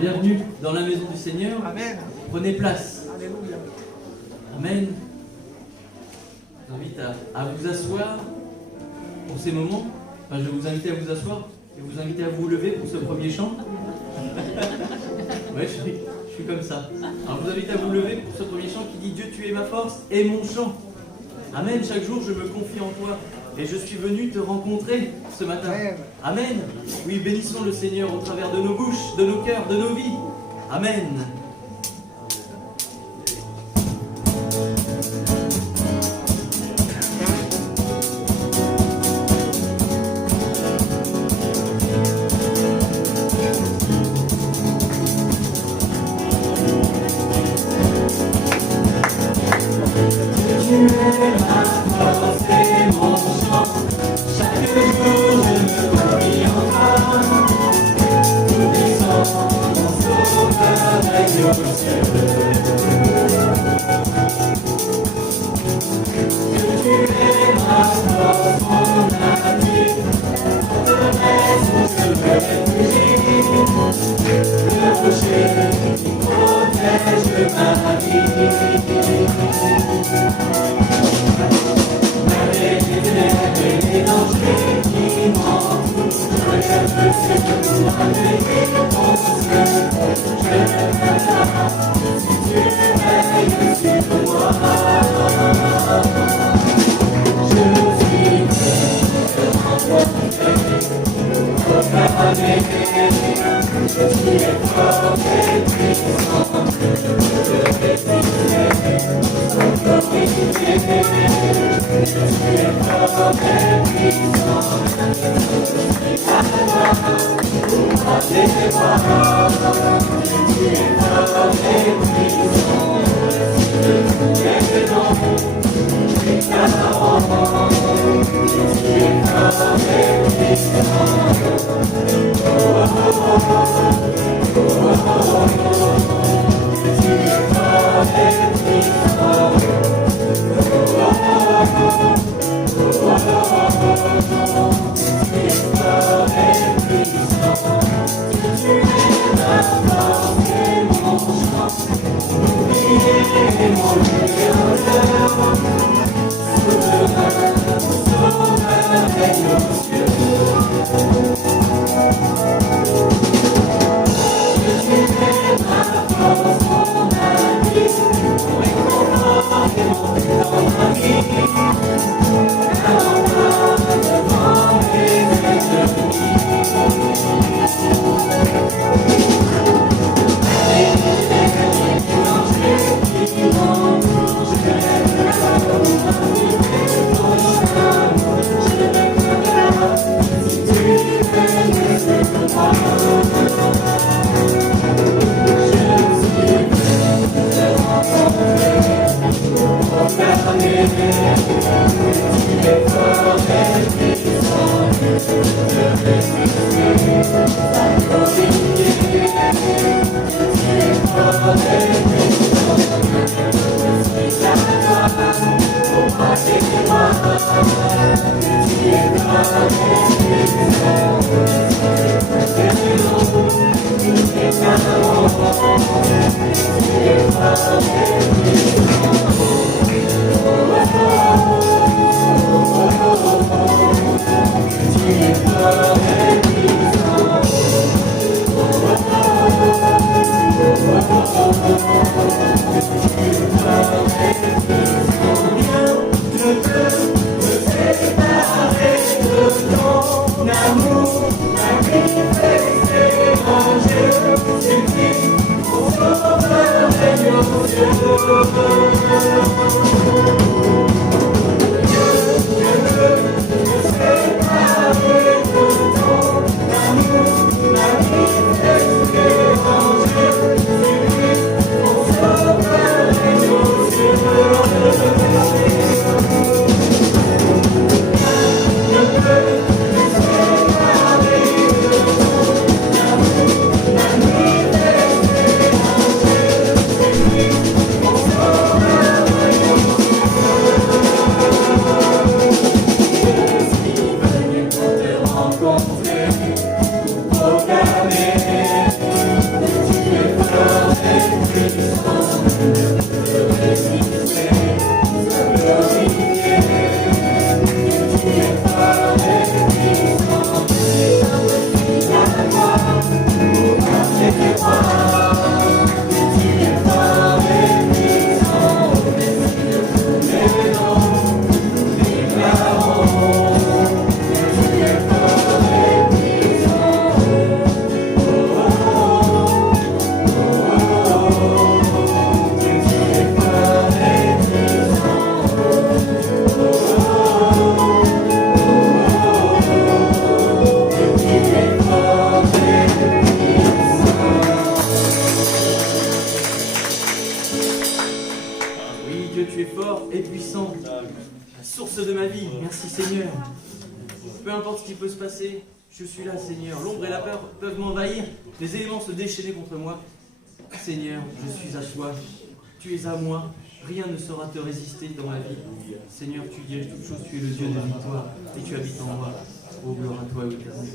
bienvenue dans la maison du Seigneur. Amen. Prenez place. Alléluia. Amen. Je vous invite à vous asseoir pour ces moments. Enfin, je vais vous inviter à vous asseoir et vous inviter à vous lever pour ce premier chant. Ouais, je suis comme ça. Alors, je vous invite à vous lever pour ce premier chant qui dit Dieu, tu es ma force et mon chant. Amen. Chaque jour, je me confie en toi. Et je suis venu te rencontrer ce matin. Amen. Oui, bénissons le Seigneur au travers de nos bouches, de nos cœurs, de nos vies. Amen. que tu es fort et puissant, la source de ma vie. Merci Seigneur. Peu importe ce qui peut se passer, je suis là Seigneur. L'ombre et la peur peuvent m'envahir, les éléments se déchaîner contre moi. Seigneur, je suis à toi, tu es à moi, rien ne saura te résister dans ma vie. Seigneur, tu diriges toutes choses, tu es le Dieu de victoire et tu habites en moi. Oh, gloire à toi, Éternel.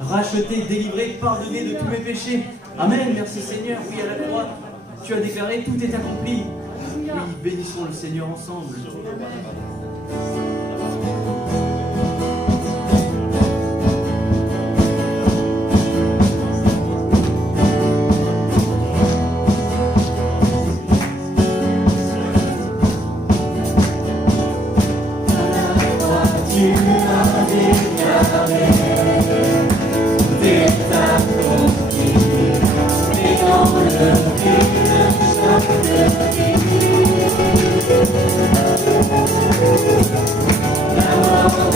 Racheté, délivré, pardonné de tous mes péchés. Amen, merci Seigneur. Oui, à la croix, tu as déclaré, tout est accompli. Oui, bénissons le Seigneur ensemble. La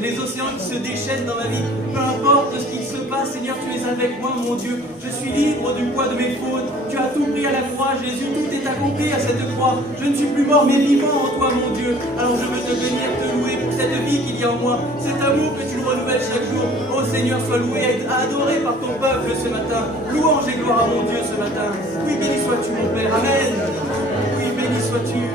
Les océans qui se déchaînent dans ma vie, peu importe ce qu'il se passe, Seigneur, tu es avec moi, mon Dieu. Je suis libre du poids de mes fautes. Tu as tout pris à la croix, Jésus, tout est accompli à cette croix. Je ne suis plus mort, mais vivant en toi, mon Dieu. Alors je veux te bénir, te louer pour cette vie qu'il y a en moi, cet amour que tu le renouvelles chaque jour. Oh Seigneur, sois loué et adoré par ton peuple ce matin. Louange et gloire à mon Dieu ce matin. Oui, béni sois-tu, mon Père. Amen. Oui, béni sois-tu.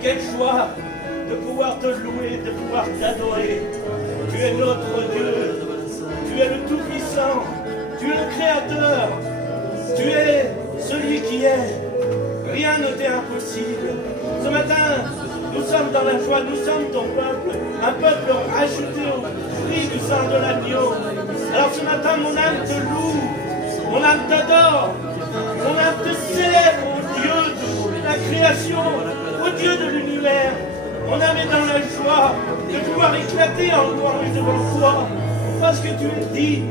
Quelle joie de pouvoir te louer, de pouvoir t'adorer. Tu es notre Dieu, tu es le Tout-Puissant, tu es le Créateur, tu es celui qui est. Rien ne t'est impossible. Ce matin, nous sommes dans la joie, nous sommes ton peuple, un peuple racheté au prix du sang de l'agneau. Alors ce matin, mon âme te loue, mon âme t'adore, mon âme te célèbre, au Dieu de la création, au Dieu de l'univers. Mon âme est dans la joie de pouvoir éclater en louange devant toi, parce que tu es digne.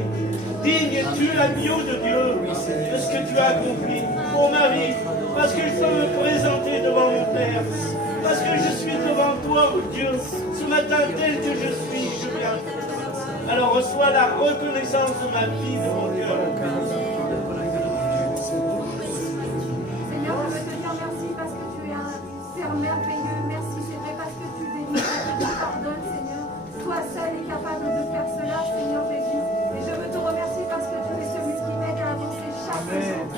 Digne es-tu, l'agneau de Dieu, de ce que tu as accompli pour ma vie, parce que je peux me présenter devant mon Père, parce que je suis devant toi, oh Dieu, ce matin tel que je suis, je viens. Alors reçois la reconnaissance de ma vie, de mon cœur. Seigneur,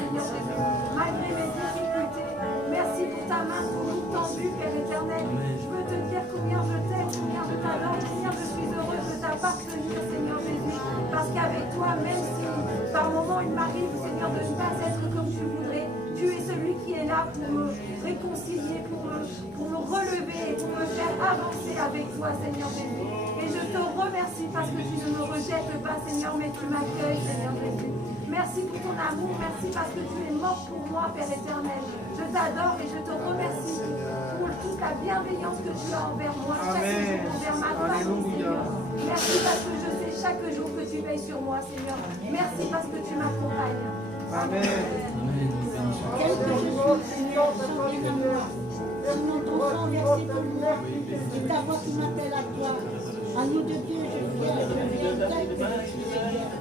Seigneur Jésus, malgré mes difficultés. Merci pour ta main toujours tendue, Père éternel. Je veux te dire combien je t'aime, combien je t'adore, combien je suis heureuse de t'appartenir, Seigneur Jésus. Parce qu'avec toi, même si par moments il m'arrive, Seigneur, de ne pas être comme tu voudrais, tu es celui qui est là pour me réconcilier, pour me relever, pour me faire avancer avec toi, Seigneur Jésus. Et je te remercie parce que tu ne me rejettes pas, Seigneur, mais tu m'accueilles, Seigneur Jésus. Merci pour ton amour, merci parce que tu es mort pour moi, Père éternel. Je t'adore et je te remercie pour toute la bienveillance que tu as envers moi, chaque jour, envers ma famille, Seigneur. Merci parce que je sais chaque jour que tu veilles sur moi, Seigneur. Merci parce que tu m'accompagnes. Amen. Quel que je sois, Seigneur, sans ton amour, je m'entends verser ton nom, c'est ta voix qui m'appelle à toi. À nous de Dieu, je viens tel que je suis, Seigneur.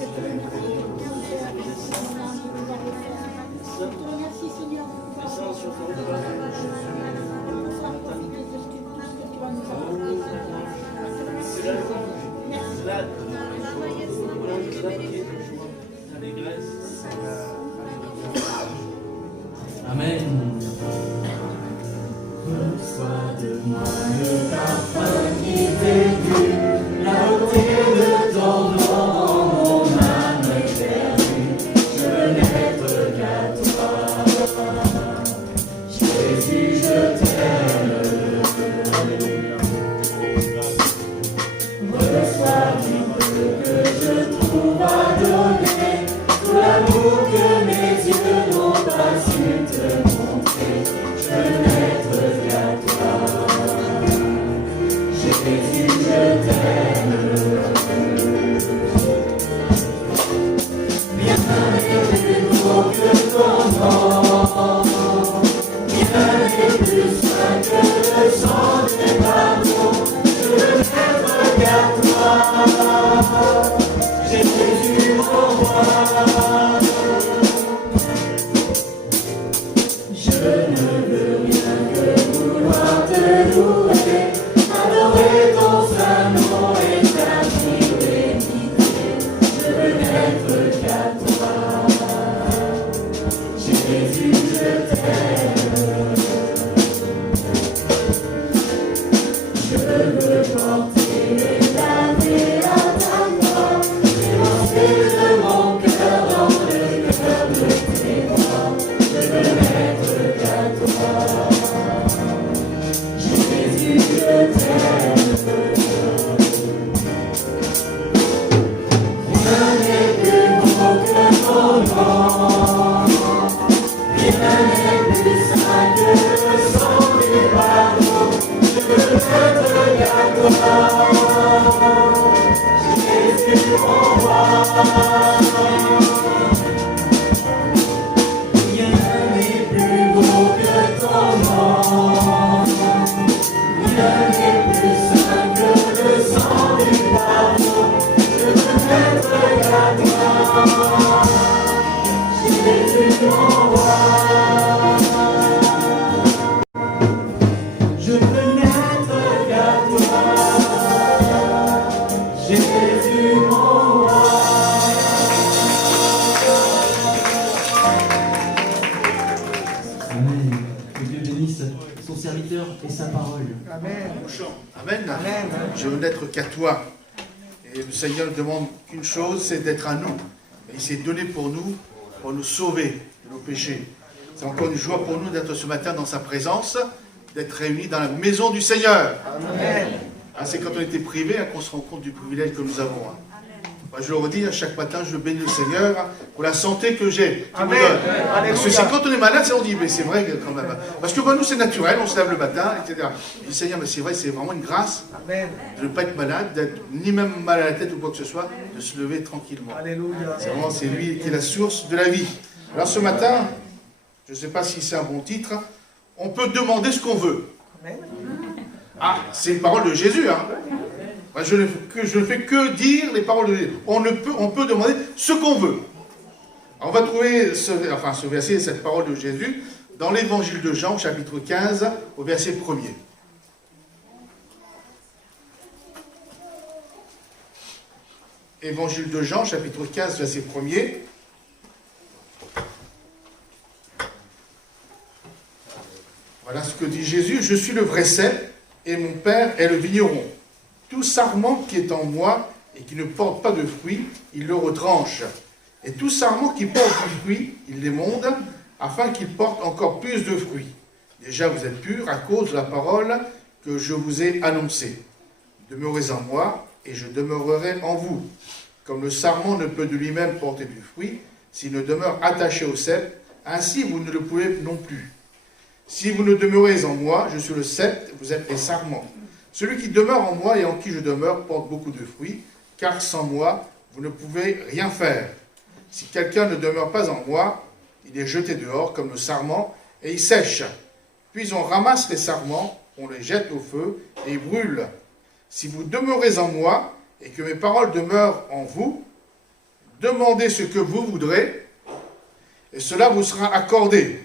Je te remercie de ton cœur, de ton âme, de ton faire. Je te remercie, Seigneur, de pouvoir profiter de tout ce que tu vas nous apporter, Seigneur. Je te remercie. Amen. Reçois de moi le parfum qui t'est la beauté de ton nom en mon âme perdue. Je veux n'être qu'à toi. Jésus, je t'aime. Reçois du peu que je trouve à donner, tout l'amour que mes yeux n'ont pas su te montrer. Je veux n'être qu'à toi. Jésus, je t'aime. Rien n'est plus beau que ton nom. Rien n'est plus saint que le sang des pardons. Je veux n'être qu'à toi. Jésus, mon roi. Je ne veux rien que vouloir te louer, adorer ton saint nom et ta fidélité. Je veux n'être qu'à toi. Jésus, je t'aime. Je veux porter les laver à ta mort, et de mon cœur dans le cœur de tes bras. Je veux n'être qu'à toi. Jésus, je t'aime. Rien n'est plus beau que ton nom. Rien n'est plus saint que le sang du pardon. Je veux n'être qu'à toi. Jésus, mon roi. Rien n'est plus beau que ton nom. Rien n'est plus saint que le sang du pardon. Je veux n'être qu'à toi. Jésus, mon roi. Je veux n'être qu'à toi. Jésus, mon roi. Amen. Que Dieu bénisse son serviteur et sa parole. Amen. Amen. Amen. Je veux n'être qu'à toi. Et le Seigneur ne demande qu'une chose, c'est d'être à nous. Et il s'est donné pour nous sauver de nos péchés. C'est encore une joie pour nous d'être ce matin dans sa présence, d'être réunis dans la maison du Seigneur. Amen. Ah, c'est quand on était privé qu'on se rend compte du privilège que nous avons. Moi, je le redis, chaque matin, je bénis le Seigneur pour la santé que j'ai, qu'il me donne. Parce que c'est quand on est malade, on dit, mais c'est vrai quand même. Parce que nous, c'est naturel, on se lève le matin, etc. Je dis, Seigneur, mais c'est vrai, c'est vraiment une grâce de ne pas être malade, d'être ni même mal à la tête ou quoi que ce soit, de se lever tranquillement. Alléluia. C'est lui qui est la source de la vie. Alors ce matin, je ne sais pas si c'est un bon titre, on peut demander ce qu'on veut. Ah, c'est une parole de Jésus, hein. Moi, je ne fais que dire les paroles de Jésus. On peut demander ce qu'on veut. Alors, on va trouver ce verset, cette parole de Jésus, dans l'évangile de Jean, chapitre 15, au verset 1er. Évangile de Jean, chapitre 15, verset 1er. Voilà ce que dit Jésus, je suis le vrai cep et mon Père est le vigneron. Tout sarment qui est en moi et qui ne porte pas de fruits, il le retranche. Et tout sarment qui porte du fruit, il l'émonde, afin qu'il porte encore plus de fruits. Déjà vous êtes purs à cause de la parole que je vous ai annoncée. Demeurez en moi et je demeurerai en vous. Comme le sarment ne peut de lui-même porter du fruit, s'il ne demeure attaché au cep, ainsi vous ne le pouvez non plus. Si vous ne demeurez en moi, je suis le cep, vous êtes les sarments. Celui qui demeure en moi et en qui je demeure porte beaucoup de fruits, car sans moi, vous ne pouvez rien faire. Si quelqu'un ne demeure pas en moi, il est jeté dehors comme le sarment et il sèche. Puis on ramasse les sarments, on les jette au feu et ils brûlent. Si vous demeurez en moi et que mes paroles demeurent en vous, demandez ce que vous voudrez et cela vous sera accordé.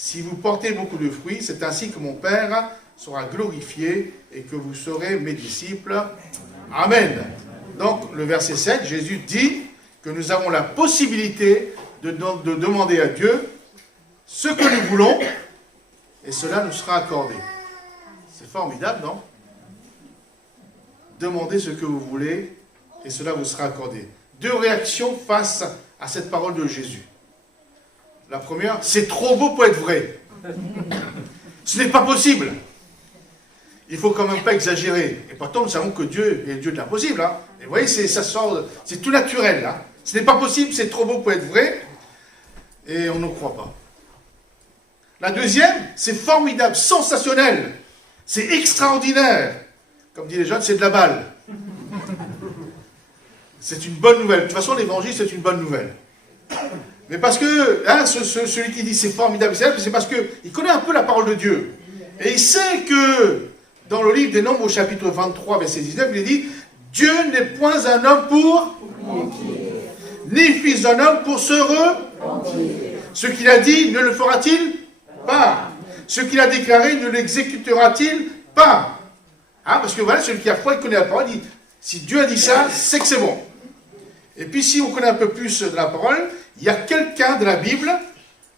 Si vous portez beaucoup de fruits, c'est ainsi que mon Père sera glorifié et que vous serez mes disciples. Amen. Donc, le verset 7, Jésus dit que nous avons la possibilité de demander à Dieu ce que nous voulons et cela nous sera accordé. C'est formidable, non? Demandez ce que vous voulez et cela vous sera accordé. Deux réactions face à cette parole de Jésus. La première, c'est trop beau pour être vrai. Ce n'est pas possible. Il ne faut quand même pas exagérer. Et pourtant, nous savons que Dieu est le Dieu de l'impossible. Hein. Et vous voyez, ça sort, c'est tout naturel. Hein. Ce n'est pas possible, c'est trop beau pour être vrai. Et on ne croit pas. La deuxième, c'est formidable, sensationnel. C'est extraordinaire. Comme disent les jeunes, c'est de la balle. C'est une bonne nouvelle. De toute façon, l'évangile, c'est une bonne nouvelle. Mais parce que, hein, celui qui dit c'est formidable, c'est parce qu'il connaît un peu la parole de Dieu. Et il sait que, dans le livre des Nombres, au chapitre 23, verset 19, il est dit « Dieu n'est point un homme pour ni fils d'un homme pour se repentir. Ce qu'il a dit, ne le fera-t-il pas? Ce qu'il a déclaré, ne l'exécutera-t-il pas ?» Hein, parce que voilà, celui qui a foi, il connaît la parole, il dit « Si Dieu a dit ça, c'est que c'est bon. » Et puis si on connaît un peu plus de la parole, il y a quelqu'un de la Bible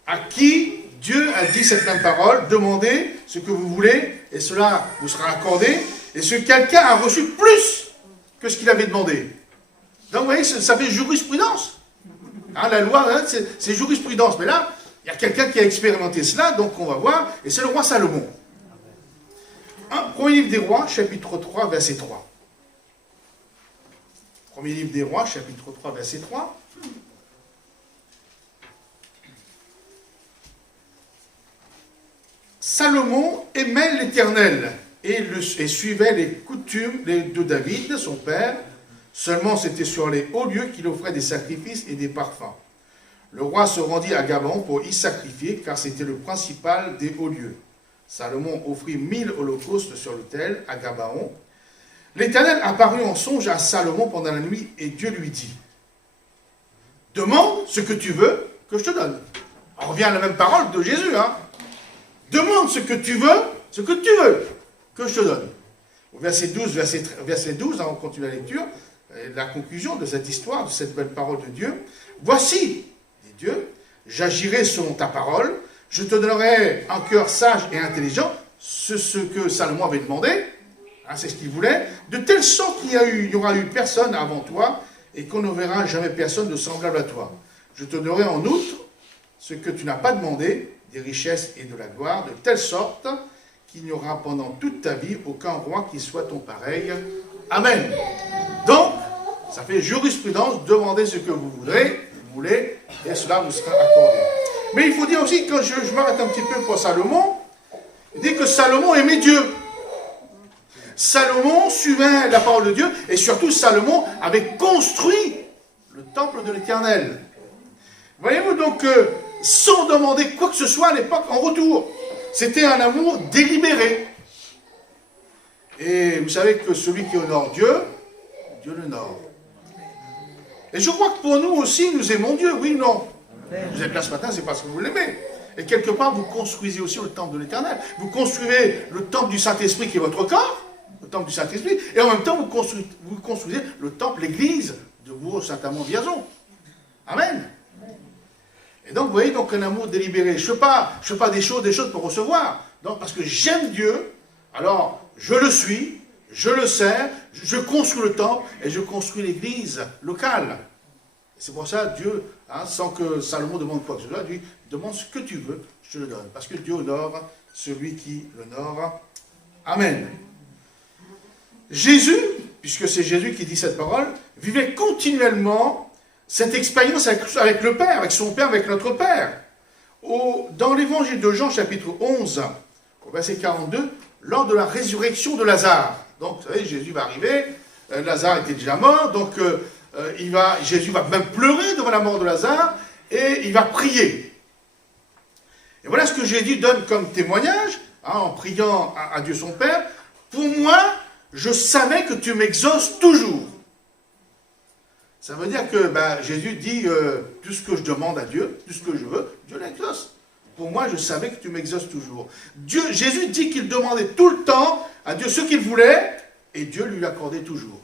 à qui Dieu a dit cette même parole, demandez ce que vous voulez, et cela vous sera accordé, et ce quelqu'un a reçu plus que ce qu'il avait demandé. Donc vous voyez, ça fait jurisprudence. Hein, la loi, hein, c'est jurisprudence. Mais là, il y a quelqu'un qui a expérimenté cela, donc on va voir, et c'est le roi Salomon. Premier livre des rois, chapitre 3, verset 3. Premier livre des rois, chapitre 3, verset 3. Salomon aimait l'Éternel et suivait les coutumes de David, son père. Seulement c'était sur les hauts lieux qu'il offrait des sacrifices et des parfums. Le roi se rendit à Gabaon pour y sacrifier, car c'était le principal des hauts lieux. Salomon offrit 1000 holocaustes sur l'autel à Gabaon. L'Éternel apparut en songe à Salomon pendant la nuit, et Dieu lui dit « Demande ce que tu veux que je te donne. » On revient à la même parole de Jésus, hein. Demande ce que tu veux que je te donne. Au verset 12, hein, on continue la lecture, la conclusion de cette histoire, de cette belle parole de Dieu. « Voici, dit Dieu, j'agirai selon ta parole, je te donnerai un cœur sage et intelligent, ce que Salomon avait demandé, hein, c'est ce qu'il voulait, de telle sorte qu'il n'y aura eu personne avant toi, et qu'on ne verra jamais personne de semblable à toi. Je te donnerai en outre ce que tu n'as pas demandé, des richesses et de la gloire, de telle sorte qu'il n'y aura pendant toute ta vie aucun roi qui soit ton pareil. Amen. » Donc, ça fait jurisprudence, demandez ce que vous voulez, et cela vous sera accordé. Mais il faut dire aussi, quand je m'arrête un petit peu pour Salomon, il dit que Salomon aimait Dieu. Salomon suivait la parole de Dieu, et surtout Salomon avait construit le temple de l'Éternel. Voyez-vous donc, sans demander quoi que ce soit à l'époque en retour, c'était un amour délibéré. Et vous savez que celui qui honore Dieu, Dieu l'honore. Et je crois que pour nous aussi, nous aimons Dieu, oui ou non? Vous êtes là ce matin, c'est parce que vous l'aimez. Et quelque part, vous construisez aussi le temple de l'Éternel. Vous construisez le temple du Saint-Esprit qui est votre corps, le temple du Saint-Esprit, et en même temps, vous construisez le temple, l'église de Bourg-Saint-Amand-Vierzon. Amen. Et donc, vous voyez, donc un amour délibéré. Je ne fais pas des choses pour recevoir. Donc, parce que j'aime Dieu, alors je le suis, je le sers, je construis le temple et je construis l'église locale. C'est pour ça Dieu, sans que Salomon demande quoi que ce soit, lui demande ce que tu veux, je te le donne. Parce que Dieu honore celui qui l'honore. Amen. Jésus, puisque c'est Jésus qui dit cette parole, vivait continuellement cette expérience avec le Père, avec son Père, avec notre Père. Dans l'évangile de Jean, chapitre 11, au verset 42, lors de la résurrection de Lazare. Donc, vous savez, Jésus va arriver, Lazare était déjà mort, donc Jésus va même pleurer devant la mort de Lazare, et il va prier. Et voilà ce que Jésus donne comme témoignage, en priant à Dieu son Père. Pour moi, je savais que tu m'exauces toujours. Ça veut dire que Jésus dit, tout ce que je demande à Dieu, tout ce que je veux, Dieu l'exauce. Pour moi, je savais que tu m'exauces toujours. Jésus dit qu'il demandait tout le temps à Dieu ce qu'il voulait, et Dieu lui l'accordait toujours.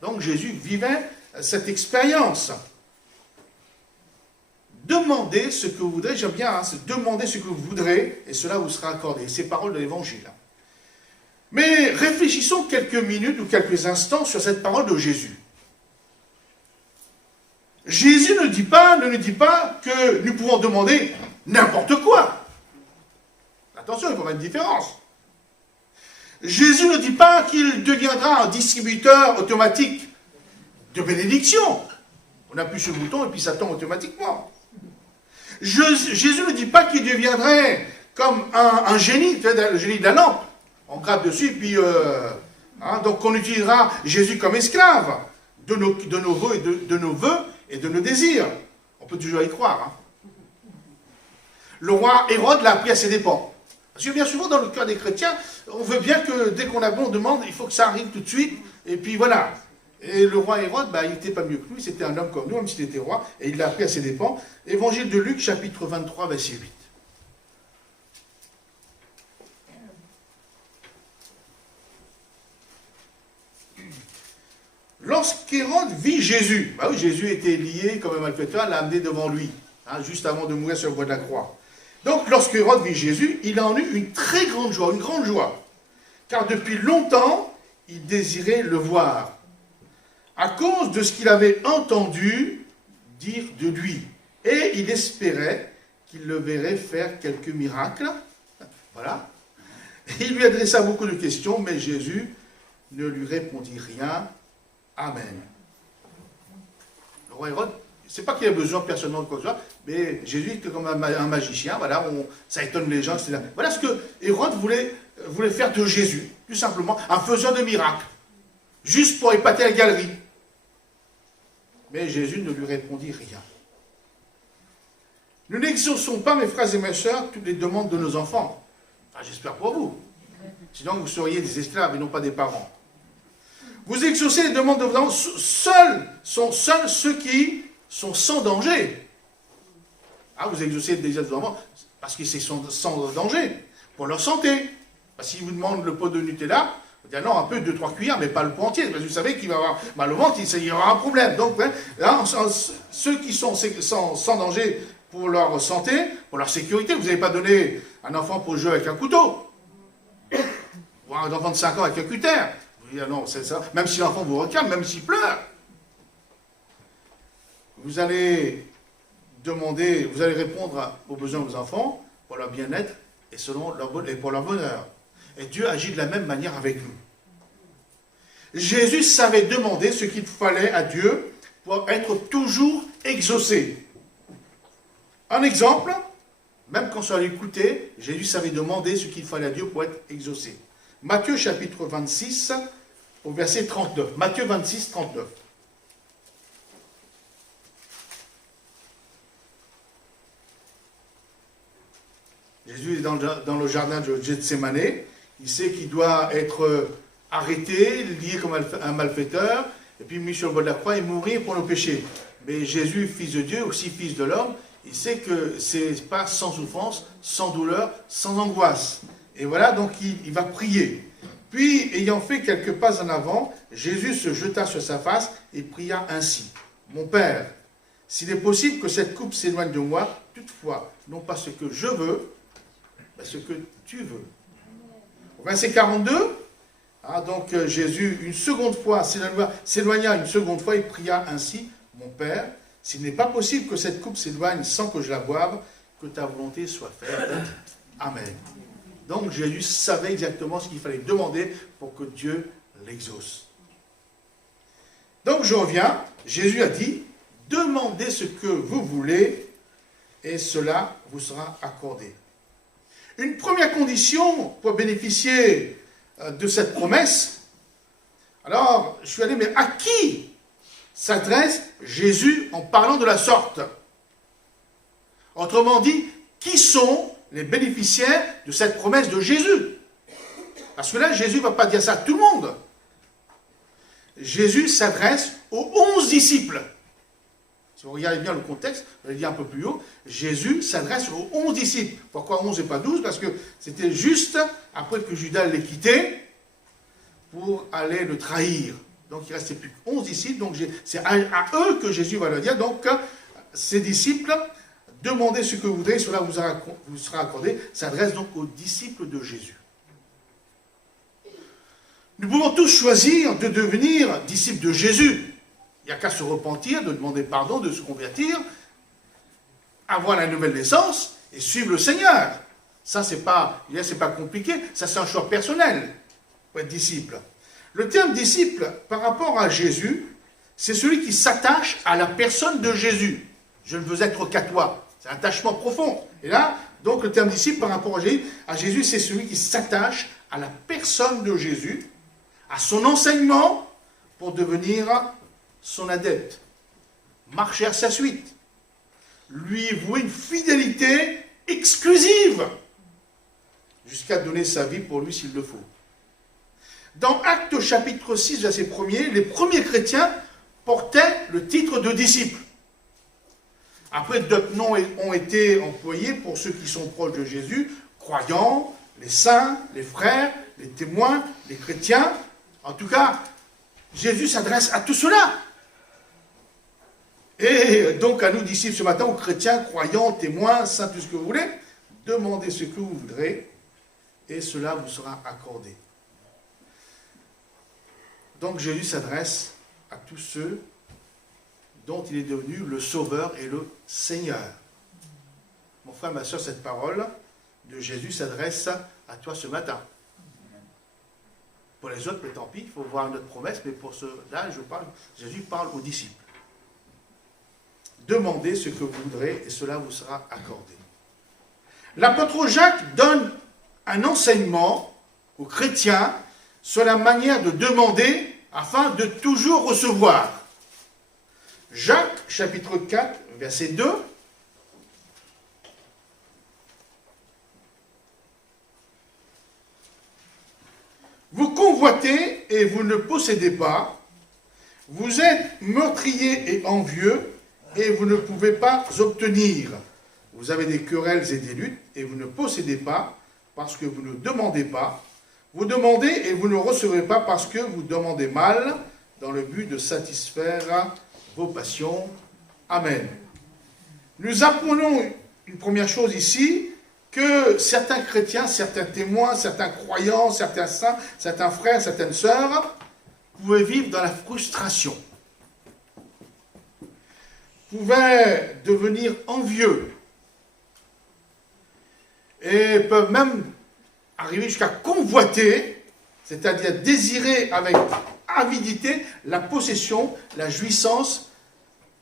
Donc Jésus vivait cette expérience. Demandez ce que vous voudrez, j'aime bien, c'est demander ce que vous voudrez, et cela vous sera accordé. C'est parole de l'Évangile. Mais réfléchissons quelques minutes ou quelques instants sur cette parole de Jésus. Jésus ne nous dit pas que nous pouvons demander n'importe quoi. Attention, il faut mettre une différence. Jésus ne dit pas qu'il deviendra un distributeur automatique de bénédiction. On appuie sur le bouton et puis ça tombe automatiquement. Jésus ne dit pas qu'il deviendrait comme un génie, le génie de la lampe. On gratte dessus et puis... donc on utilisera Jésus comme esclave de nos vœux et de nos désirs. On peut toujours y croire. Le roi Hérode l'a appris à ses dépens. Parce que bien souvent, dans le cœur des chrétiens, on veut bien que dès qu'on a bon, on demande, il faut que ça arrive tout de suite, et puis voilà. Et le roi Hérode, il n'était pas mieux que lui, c'était un homme comme nous, même s'il était roi, et il l'a appris à ses dépens. Évangile de Luc, chapitre 23, verset 8. Lorsqu'Hérode vit Jésus, oui, Jésus était lié comme un malfaiteur, l'a amené devant lui, juste avant de mourir sur le bois de la croix. Donc, lorsque Hérode vit Jésus, il en eut une très grande joie, une grande joie. Car depuis longtemps, il désirait le voir. À cause de ce qu'il avait entendu dire de lui. Et il espérait qu'il le verrait faire quelques miracles. Voilà. Il lui adressa beaucoup de questions, mais Jésus ne lui répondit rien. Amen. Le roi Hérode, c'est pas qu'il a besoin personnellement de quoi que ce soit, mais Jésus était comme un magicien, voilà, ça étonne les gens, etc. Voilà ce que Hérode voulait faire de Jésus, tout simplement, un faiseur de miracles, juste pour épater la galerie. Mais Jésus ne lui répondit rien. Nous n'exauçons pas, mes frères et mes sœurs, toutes les demandes de nos enfants. Enfin, j'espère pour vous. Sinon, vous seriez des esclaves et non pas des parents. Vous exaucez les demandes de vos enfants, seuls ceux qui sont sans danger. Vous exaucez les désirs de vos enfants parce qu'ils sont sans danger, pour leur santé. Parce qu'ils vous demandent le pot de Nutella, vous dites non, un peu, 2-3 cuillères, mais pas le pot entier, parce que vous savez qu'il va avoir mal au ventre, il y aura un problème. Donc, ceux qui sont sans danger pour leur santé, pour leur sécurité, vous n'allez pas donner un enfant pour jouer avec un couteau, ou un enfant de 5 ans avec un cutter. Non, c'est ça. Même si l'enfant vous reclame, même s'il pleure. Vous allez répondre aux besoins de vos enfants pour leur bien-être et pour leur bonheur. Et Dieu agit de la même manière avec nous. Jésus savait demander ce qu'il fallait à Dieu pour être toujours exaucé. Un exemple, même quand ça allait coûter, Jésus savait demander ce qu'il fallait à Dieu pour être exaucé. Matthieu chapitre 26, au verset 39. Matthieu 26, 39. Jésus est dans le jardin de Gethsémane. Il sait qu'il doit être arrêté, lié comme un malfaiteur, et puis mis sur le bois de la croix et mourir pour nos péchés. Mais Jésus, fils de Dieu, aussi fils de l'homme, il sait que ce n'est pas sans souffrance, sans douleur, sans angoisse. Et voilà, donc il va prier. Puis, ayant fait quelques pas en avant, Jésus se jeta sur sa face et pria ainsi. « Mon Père, s'il est possible que cette coupe s'éloigne de moi, toutefois, non pas ce que je veux, ce que tu veux. Au verset 42, donc Jésus, une seconde fois, s'éloigna une seconde fois et pria ainsi, mon Père, s'il n'est pas possible que cette coupe s'éloigne sans que je la boive, que ta volonté soit faite. Amen. Donc Jésus savait exactement ce qu'il fallait demander pour que Dieu l'exauce. Donc je reviens, Jésus a dit, demandez ce que vous voulez et cela vous sera accordé. Une première condition pour bénéficier de cette promesse, alors je suis allé, mais à qui s'adresse Jésus en parlant de la sorte? Autrement dit, qui sont les bénéficiaires de cette promesse de Jésus? Parce que là, Jésus ne va pas dire ça à tout le monde. Jésus s'adresse aux 11 disciples. Si vous regardez bien le contexte, je l'ai dit un peu plus haut, Jésus s'adresse aux 11 disciples. Pourquoi 11 et pas 12? Parce que c'était juste après que Judas l'ait quitté pour aller le trahir. Donc il ne restait plus que 11 disciples, donc c'est à eux que Jésus va leur dire. Donc ces disciples, demandez ce que vous voudrez, cela vous sera accordé, s'adresse donc aux disciples de Jésus. Nous pouvons tous choisir de devenir disciples de Jésus. Il n'y a qu'à se repentir, de demander pardon, de se convertir, avoir la nouvelle naissance et suivre le Seigneur. Ça, c'est pas compliqué, ça c'est un choix personnel pour être disciple. Le terme disciple, par rapport à Jésus, c'est celui qui s'attache à la personne de Jésus. Je ne veux être qu'à toi. C'est un attachement profond. Et là, donc le terme disciple, par rapport à Jésus, c'est celui qui s'attache à la personne de Jésus, à son enseignement, pour devenir son adepte, marcher à sa suite, lui vouer une fidélité exclusive, jusqu'à donner sa vie pour lui s'il le faut. Dans Actes chapitre 6, verset 1er, les premiers chrétiens portaient le titre de disciples. Après, d'autres noms ont été employés pour ceux qui sont proches de Jésus, croyants, les saints, les frères, les témoins, les chrétiens. En tout cas, Jésus s'adresse à tout cela. Et donc à nous, disciples, ce matin, aux chrétiens, croyants, témoins, saints, tout ce que vous voulez, demandez ce que vous voudrez, et cela vous sera accordé. Donc Jésus s'adresse à tous ceux dont il est devenu le Sauveur et le Seigneur. Mon frère, ma soeur, cette parole de Jésus s'adresse à toi ce matin. Pour les autres, mais tant pis, il faut voir notre promesse, mais pour ceux-là, Jésus parle aux disciples. Demandez ce que vous voudrez et cela vous sera accordé. L'apôtre Jacques donne un enseignement aux chrétiens sur la manière de demander afin de toujours recevoir. Jacques, chapitre 4, verset 2. Vous convoitez et vous ne possédez pas. Vous êtes meurtriers et envieux et vous ne pouvez pas obtenir. Vous avez des querelles et des luttes et vous ne possédez pas parce que vous ne demandez pas. Vous demandez et vous ne recevez pas parce que vous demandez mal dans le but de satisfaire vos passions. Amen. Nous apprenons une première chose ici, que certains chrétiens, certains témoins, certains croyants, certains saints, certains frères, certaines sœurs pouvaient vivre dans la frustration, pouvaient devenir envieux et peuvent même arriver jusqu'à convoiter, c'est-à-dire désirer avec avidité la possession, la jouissance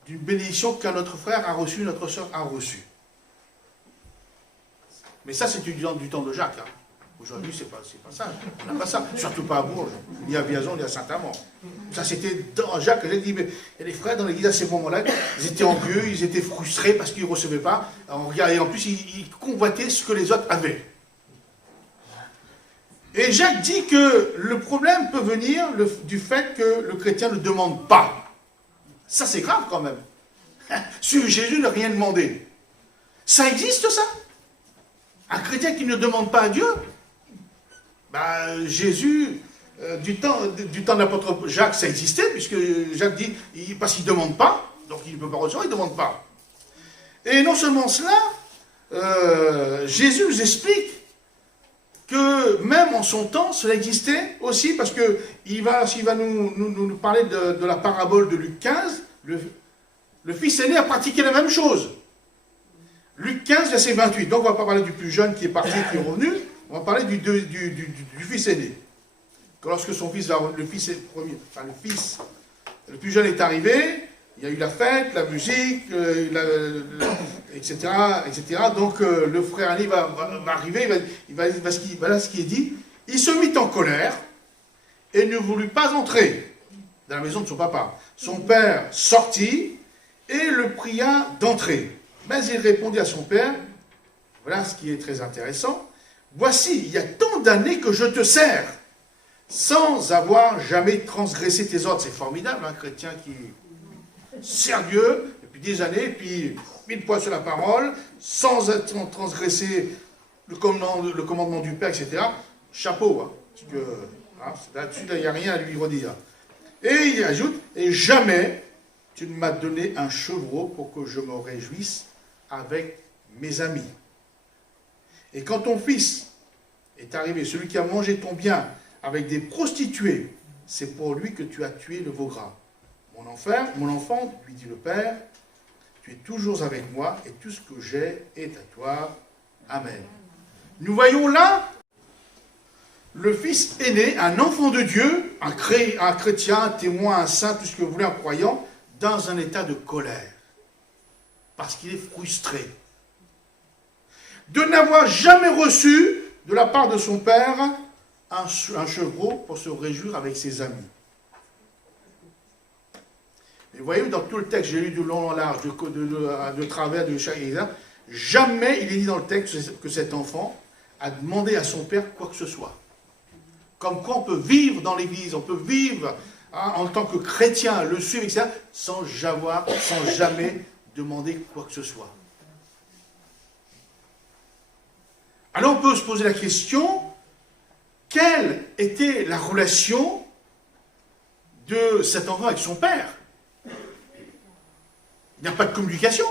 d'une bénédiction qu'un autre frère a reçue, notre sœur a reçue. Mais ça, c'est du temps de Jacques. Hein. Aujourd'hui, c'est pas ça. On n'a pas ça. Surtout pas à Bourges, ni à Vierzon, ni à Saint-Amand. Ça, c'était dans Jacques. J'ai dit, mais il y a des frères dans l'église à ces moments-là, ils étaient envieux, ils étaient frustrés parce qu'ils ne recevaient pas. Et en plus, ils convoitaient ce que les autres avaient. Et Jacques dit que le problème peut venir du fait que le chrétien ne demande pas. Ça, c'est grave quand même. Sur Jésus n'a rien demandé. Ça existe, ça? Un chrétien qui ne demande pas à Dieu? Jésus, du temps de l'apôtre Jacques, ça existait, puisque Jacques dit, parce qu'il ne demande pas, donc il ne peut pas recevoir, il ne demande pas. Et non seulement cela, Jésus nous explique que même en son temps, cela existait aussi, parce qu'il va nous parler de la parabole de Luc 15, le fils aîné a pratiqué la même chose. Luc 15, verset 28. Donc on ne va pas parler du plus jeune qui est parti et qui est revenu, on va parler du fils aîné. Que lorsque son fils, le plus jeune est arrivé, il y a eu la fête, la musique, etc., etc. Donc le frère aîné va arriver, voilà ce qui est dit. Il se mit en colère et ne voulut pas entrer dans la maison de son papa. Son père sortit et le pria d'entrer. Mais il répondit à son père, voilà ce qui est très intéressant, « Voici, il y a tant d'années que je te sers, sans avoir jamais transgressé tes ordres. » C'est formidable, un chrétien qui est sérieux depuis des années, puis mille points sur la parole, sans transgresser le commandement du Père, etc. Chapeau, hein, parce que là-dessus, il n'y a rien à lui redire. Et il ajoute, « Et jamais tu ne m'as donné un chevreau pour que je me réjouisse avec mes amis. Et quand ton fils est arrivé, celui qui a mangé ton bien avec des prostituées, c'est pour lui que tu as tué le veau gras. Mon enfant, lui dit le Père, tu es toujours avec moi et tout ce que j'ai est à toi. Amen. » Nous voyons là le fils aîné, un enfant de Dieu, un chrétien, un témoin, un saint, tout ce que vous voulez, un croyant, dans un état de colère. Parce qu'il est frustré. De n'avoir jamais reçu de la part de son père un chevreau pour se réjouir avec ses amis. Et vous voyez, dans tout le texte, j'ai lu de long en large, de travers, de chaque exemple, jamais il est dit dans le texte que cet enfant a demandé à son père quoi que ce soit. Comme quoi on peut vivre dans l'église, on peut vivre en tant que chrétien, le suivre, etc., sans jamais demander quoi que ce soit. Alors on peut se poser la question, quelle était la relation de cet enfant avec son père? Il n'y a pas de communication.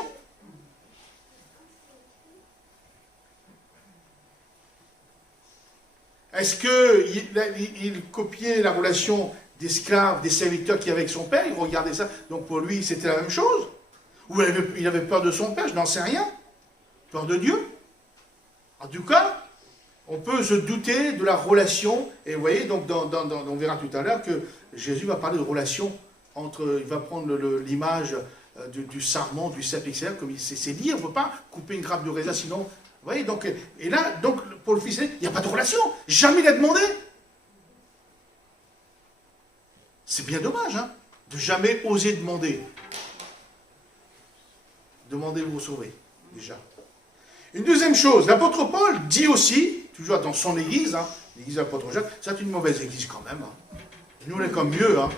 Est-ce qu'il copiait la relation d'esclaves, des serviteurs qui avaient avec son père? Il regardait ça, donc pour lui c'était la même chose? Ou il avait peur de son père? Je n'en sais rien. Peur de Dieu? En tout cas, on peut se douter de la relation, et vous voyez, donc on verra tout à l'heure que Jésus va parler de relation entre, il va prendre l'image du sarment, du cep, etc., comme c'est dit, on ne peut pas couper une grappe de raisin, sinon, vous voyez, donc, et là, donc, pour le fils aîné, il n'y a pas de relation, jamais il a demandé. C'est bien dommage, hein, de jamais oser demander. Demandez vous sauver, déjà. Une deuxième chose, l'apôtre Paul dit aussi, toujours dans son église, hein, l'église de l'apôtre Jacques, c'est une mauvaise église quand même. Hein. Nous, on est comme mieux. Hein.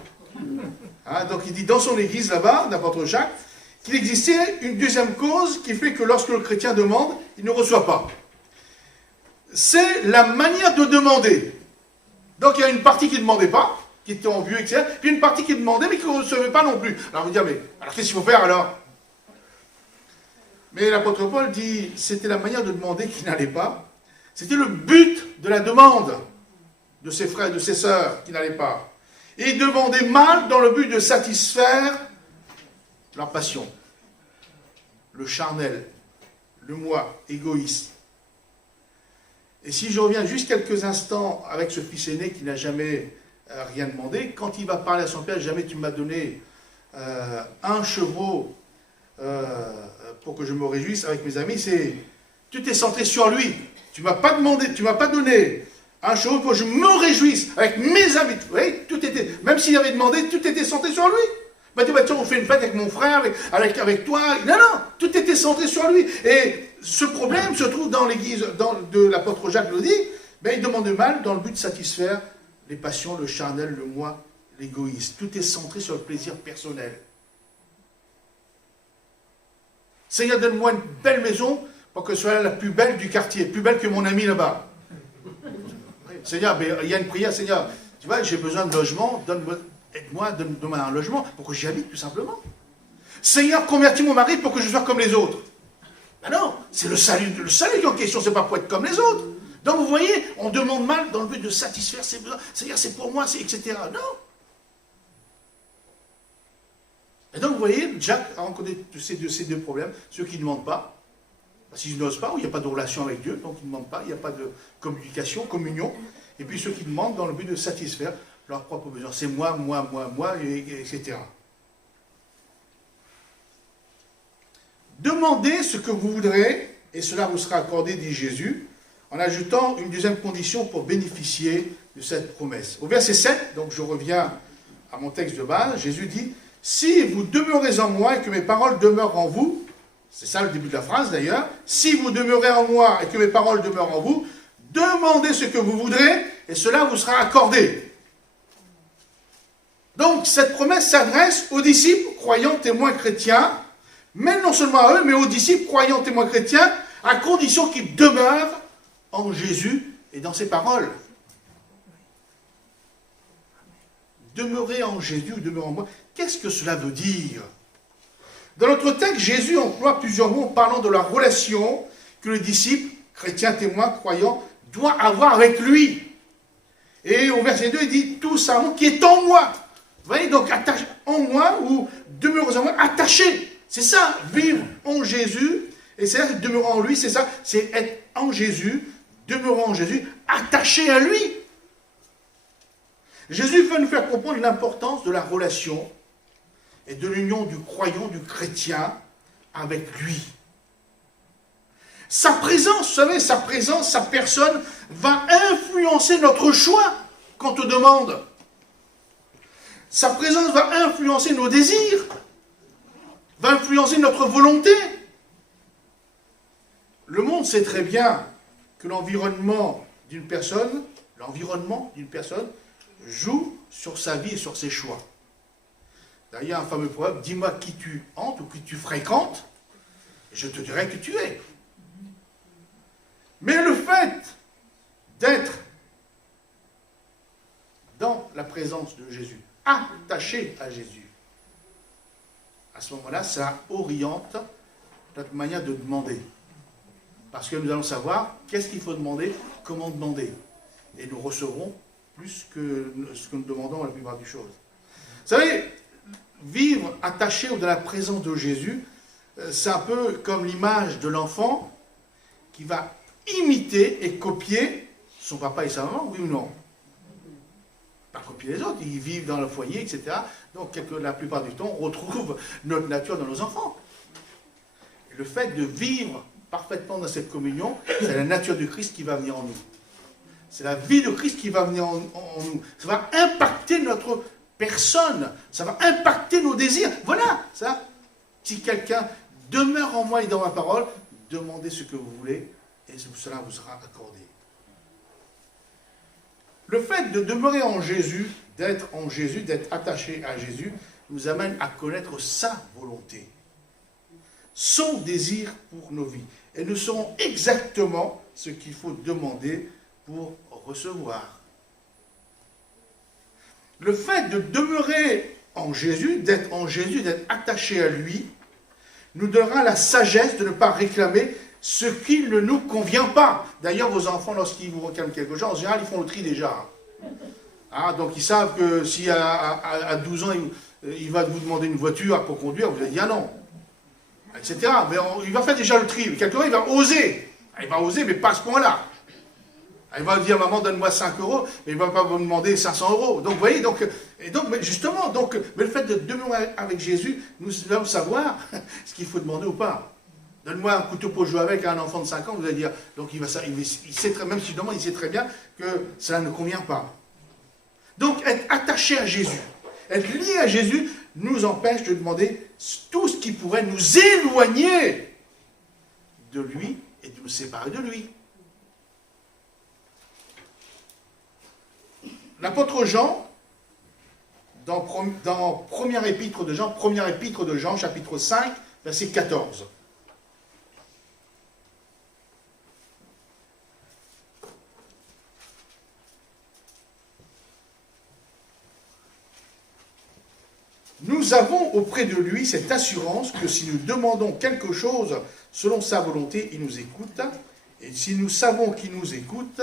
Hein, donc il dit dans son église là-bas, l'apôtre Jacques, qu'il existait une deuxième cause qui fait que lorsque le chrétien demande, il ne reçoit pas. C'est la manière de demander. Donc il y a une partie qui ne demandait pas, qui était en vue, etc. Puis une partie qui demandait, mais qui ne recevait pas non plus. Alors vous dites, mais alors qu'est-ce qu'il faut faire alors? Mais l'apôtre Paul dit, c'était la manière de demander qui n'allait pas. C'était le but de la demande de ses frères et de ses sœurs qui n'allaient pas. Et ils demandaient mal dans le but de satisfaire leur passion. Le charnel, le moi, égoïste. Et si je reviens juste quelques instants avec ce fils aîné qui n'a jamais rien demandé, quand il va parler à son père, jamais tu m'as donné un chevreau pour que je me réjouisse avec mes amis, c'est tu t'es centré sur lui. Tu ne m'as pas demandé, tu ne m'as pas donné un chevreau pour que je me réjouisse avec mes amis. Vous voyez, tout était, même s'il avait demandé, tout était centré sur lui. Bah, tiens, on fait une fête avec mon frère, avec toi. Non, non, tout était centré sur lui. Et ce problème se trouve dans l'église de l'apôtre Jacques le dit, ben, il demande mal dans le but de satisfaire les passions, le charnel, le moi, l'égoïsme. Tout est centré sur le plaisir personnel. Seigneur, donne-moi une belle maison pour que ce soit la plus belle du quartier, plus belle que mon ami là-bas. Seigneur, ben, il y a une prière, Seigneur, tu vois, j'ai besoin de logement, aide-moi, donne-moi un logement pour que j'y habite, tout simplement. Seigneur, convertis mon mari pour que je sois comme les autres. Ben non, c'est le salut qui est en question, c'est pas pour être comme les autres. Donc vous voyez, on demande mal dans le but de satisfaire ses besoins. C'est-à-dire c'est pour moi, etc. Non. Et donc vous voyez, Jacques a rencontré ces deux problèmes. Ceux qui ne demandent pas, parce qu'ils n'osent pas, ou il n'y a pas de relation avec Dieu, donc ils ne demandent pas, il n'y a pas de communion. Et puis ceux qui demandent dans le but de satisfaire leurs propres besoins. C'est moi, etc. Demandez ce que vous voudrez, et cela vous sera accordé, dit Jésus, en ajoutant une deuxième condition pour bénéficier de cette promesse. Au verset 7, donc je reviens à mon texte de base, Jésus dit, « Si vous demeurez en moi et que mes paroles demeurent en vous », c'est ça le début de la phrase d'ailleurs, « Si vous demeurez en moi et que mes paroles demeurent en vous, demandez ce que vous voudrez et cela vous sera accordé. » Donc cette promesse s'adresse aux disciples, croyants, témoins chrétiens, mais non seulement à eux, mais aux disciples, croyants, témoins chrétiens, à condition qu'ils demeurent en Jésus et dans ses paroles. Demeurer en Jésus ou demeurer en moi, qu'est-ce que cela veut dire? Dans notre texte, Jésus emploie plusieurs mots parlant de la relation que le disciple, chrétien, témoin, croyant, doit avoir avec lui. Et au verset 2, il dit, tout ça qui est en moi. Vous voyez, donc attaché en moi ou demeurer en moi, attaché. C'est ça, vivre en Jésus, et c'est là, demeurer en lui, c'est ça, c'est être en Jésus, demeurer en Jésus, attaché à lui. Jésus veut nous faire comprendre l'importance de la relation et de l'union du croyant, du chrétien, avec lui. Sa présence, vous savez, sa présence, sa personne va influencer notre choix qu'on te demande. Sa présence va influencer nos désirs, va influencer notre volonté. Le monde sait très bien que l'environnement d'une personne joue sur sa vie et sur ses choix. D'ailleurs, un fameux proverbe, dis-moi qui tu hantes ou qui tu fréquentes, et je te dirai qui tu es. Mais le fait d'être dans la présence de Jésus, attaché à Jésus, à ce moment-là, ça oriente notre manière de demander. Parce que nous allons savoir qu'est-ce qu'il faut demander, comment demander. Et nous recevrons plus que ce que nous demandons la plupart des choses. Vous savez, vivre attaché ou dans la présence de Jésus, c'est un peu comme l'image de l'enfant qui va imiter et copier son papa et sa maman, oui ou non? Pas copier les autres, ils vivent dans le foyer, etc. Donc, la plupart du temps, on retrouve notre nature dans nos enfants. Et le fait de vivre parfaitement dans cette communion, c'est la nature du Christ qui va venir en nous. C'est la vie de Christ qui va venir en nous. Ça va impacter notre personne. Ça va impacter nos désirs. Voilà, ça. Si quelqu'un demeure en moi et dans ma parole, demandez ce que vous voulez et cela vous sera accordé. Le fait de demeurer en Jésus, d'être attaché à Jésus, nous amène à connaître sa volonté, son désir pour nos vies. Et nous saurons exactement ce qu'il faut demander pour recevoir. Le fait de demeurer en Jésus, d'être attaché à lui, nous donnera la sagesse de ne pas réclamer ce qui ne nous convient pas. D'ailleurs, vos enfants, lorsqu'ils vous réclament quelque chose, en général, ils font le tri déjà. Donc, ils savent que si à 12 ans, il va vous demander une voiture pour conduire, vous allez dire non, etc. Mais il va faire déjà le tri. Quelquefois, il va oser. Il va oser, mais pas à ce point-là. Il va dire, maman, donne-moi 5 €, mais il ne va pas vous demander 500 €. Donc, vous voyez, mais le fait de demeurer avec Jésus, nous allons savoir ce qu'il faut demander ou pas. Donne-moi un couteau pour jouer avec un enfant de 5 ans, vous allez dire, donc il sait très, même si je demande, il sait très bien que cela ne convient pas. Donc, être attaché à Jésus, être lié à Jésus, nous empêche de demander tout ce qui pourrait nous éloigner de lui et de nous séparer de lui. L'apôtre Jean, dans première épître de Jean, chapitre 5, verset 14. Nous avons auprès de lui cette assurance que si nous demandons quelque chose selon sa volonté, il nous écoute. Et si nous savons qui nous écoute,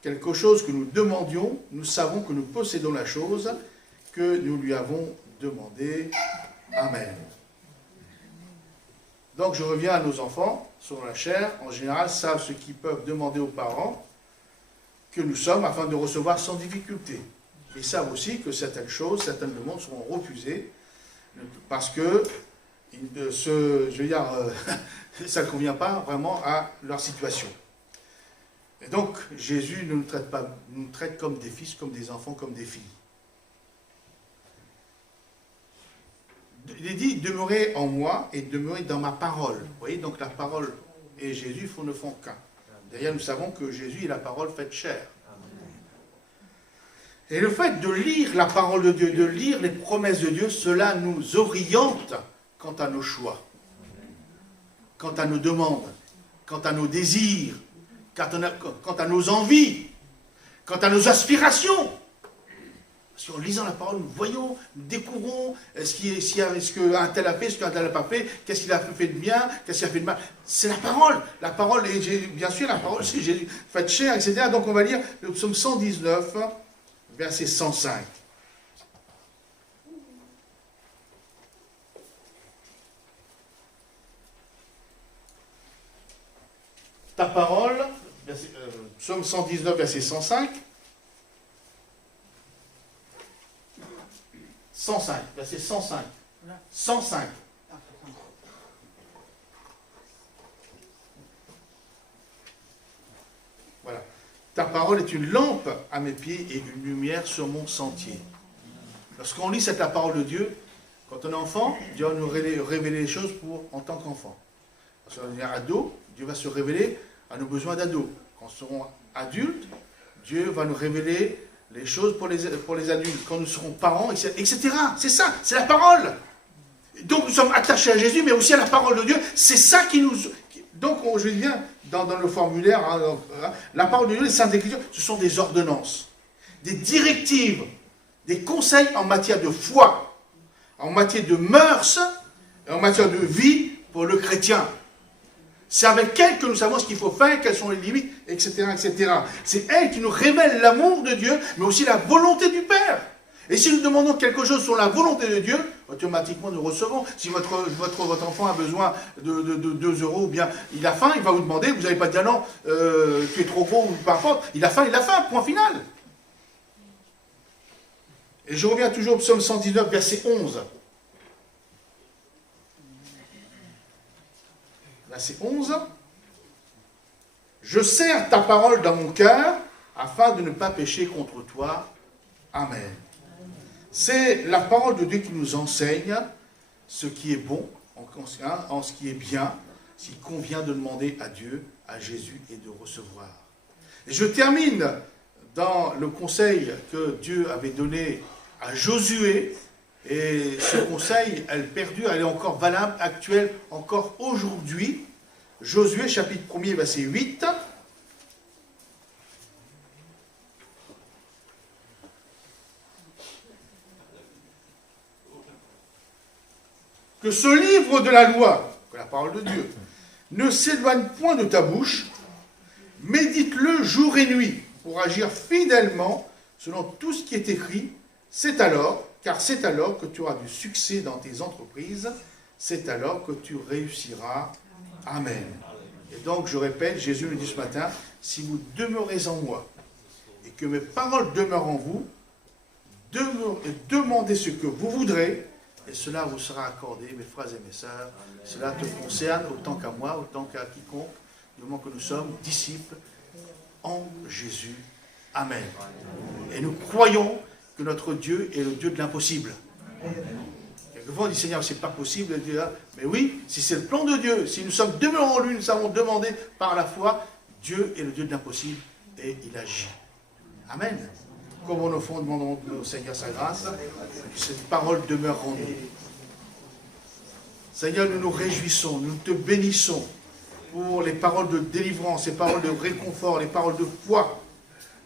quelque chose que nous demandions, nous savons que nous possédons la chose que nous lui avons demandée. Amen. Donc je reviens à nos enfants, selon la chair, en général, savent ce qu'ils peuvent demander aux parents que nous sommes afin de recevoir sans difficulté. Ils savent aussi que certaines choses, certaines demandes seront refusées parce que ça ne convient pas vraiment à leur situation. Et donc, Jésus ne nous traite pas, nous traite comme des fils, comme des enfants, comme des filles. Il est dit, demeurez en moi et demeurez dans ma parole. Vous voyez, donc la parole et Jésus ne font qu'un. D'ailleurs, nous savons que Jésus est la parole faite chair. Et le fait de lire la parole de Dieu, de lire les promesses de Dieu, cela nous oriente quant à nos choix, quant à nos demandes, quant à nos désirs, quant à nos envies, quant à nos aspirations. Parce qu'en lisant la parole, nous voyons, nous découvrons ce qu'un tel a fait, ce qu'un tel n'a pas fait, qu'est-ce qu'il a fait de bien, qu'est-ce qu'il a fait de mal. C'est la parole. La parole, et bien sûr, la parole, c'est Jésus, fait chair, etc. Donc on va lire le psaume 119, verset 105. Ta parole, psaume 119, verset 105. 105, verset 105. 105. Voilà. Ta parole est une lampe à mes pieds et une lumière sur mon sentier. Lorsqu'on lit cette la parole de Dieu, quand on est enfant, Dieu va nous révéler les choses en tant qu'enfant. Quand on est ado, Dieu va se révéler à nos besoins d'ado. Quand nous serons adultes, Dieu va nous révéler les choses pour les adultes. Quand nous serons parents, etc. C'est ça, c'est la parole. Donc nous sommes attachés à Jésus, mais aussi à la parole de Dieu. C'est ça qui nous... Donc je dis bien, dans le formulaire, la parole de Dieu, les Saintes Écritures, ce sont des ordonnances, des directives, des conseils en matière de foi, en matière de mœurs, et en matière de vie pour le chrétien. C'est avec elle que nous savons ce qu'il faut faire, quelles sont les limites, etc., etc. C'est elle qui nous révèle l'amour de Dieu, mais aussi la volonté du Père. Et si nous demandons quelque chose sur la volonté de Dieu, automatiquement nous recevons. Si votre enfant a besoin de 2 €, ou bien il a faim, il va vous demander, vous n'allez pas dire non, tu es trop gros, ou peu importe, il a faim, point final. Et je reviens toujours au psaume 119, verset 11. Verset 11. Je serre ta parole dans mon cœur, afin de ne pas pécher contre toi. Amen. C'est la parole de Dieu qui nous enseigne ce qui est bon, en ce qui est bien, ce qui convient de demander à Dieu, à Jésus et de recevoir. Et je termine dans le conseil que Dieu avait donné à Josué, et ce conseil, elle perdure, elle est encore valable, actuelle, encore aujourd'hui. Josué, chapitre 1er, verset 8. Que ce livre de la loi, que la parole de Dieu, ne s'éloigne point de ta bouche, médite-le jour et nuit, pour agir fidèlement selon tout ce qui est écrit. Car c'est alors que tu auras du succès dans tes entreprises, c'est alors que tu réussiras. Amen. Et donc, je répète, Jésus me dit ce matin, si vous demeurez en moi, et que mes paroles demeurent en vous, demandez ce que vous voudrez, et cela vous sera accordé, mes frères et mes sœurs. Cela te concerne autant qu'à moi, autant qu'à quiconque, du moment que nous sommes disciples en Jésus. Amen. Et nous croyons que notre Dieu est le Dieu de l'impossible. Quelquefois on dit, Seigneur, c'est pas possible. Mais oui, si c'est le plan de Dieu, si nous sommes demeurés en lui, nous avons demandé par la foi, Dieu est le Dieu de l'impossible et il agit. Amen. Comme au fond, demandons au Seigneur sa grâce, que cette parole demeure en nous. Seigneur, nous nous réjouissons, nous te bénissons pour les paroles de délivrance, les paroles de réconfort, les paroles de foi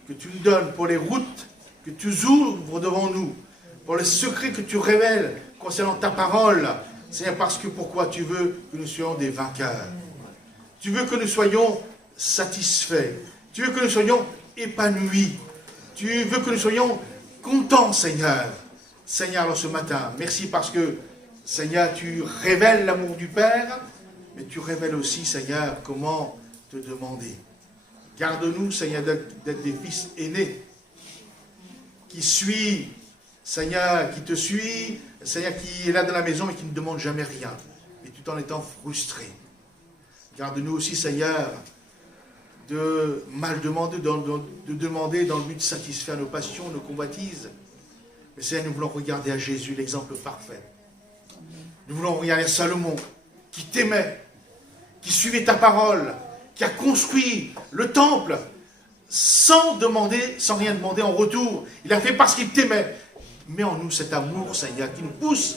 que tu nous donnes, pour les routes que tu ouvres devant nous, pour les secrets que tu révèles concernant ta parole. Seigneur, parce que pourquoi tu veux que nous soyons des vainqueurs. Tu veux que nous soyons satisfaits. Tu veux que nous soyons épanouis. Tu veux que nous soyons contents, Seigneur. Seigneur, alors ce matin, merci parce que, Seigneur, tu révèles l'amour du Père, mais tu révèles aussi, Seigneur, comment te demander. Garde-nous, Seigneur, d'être des fils aînés, qui suit, Seigneur, qui te suit, Seigneur, qui est là dans la maison et qui ne demande jamais rien, et tout en étant frustré. Garde-nous aussi, Seigneur, de mal demander, de demander dans le but de satisfaire nos passions, nos convoitises. Mais Seigneur, nous voulons regarder à Jésus, l'exemple parfait. Nous voulons regarder à Salomon, qui t'aimait, qui suivait ta parole, qui a construit le temple sans rien demander en retour. Il a fait parce qu'il t'aimait. Mets en nous cet amour, Seigneur, qui nous pousse,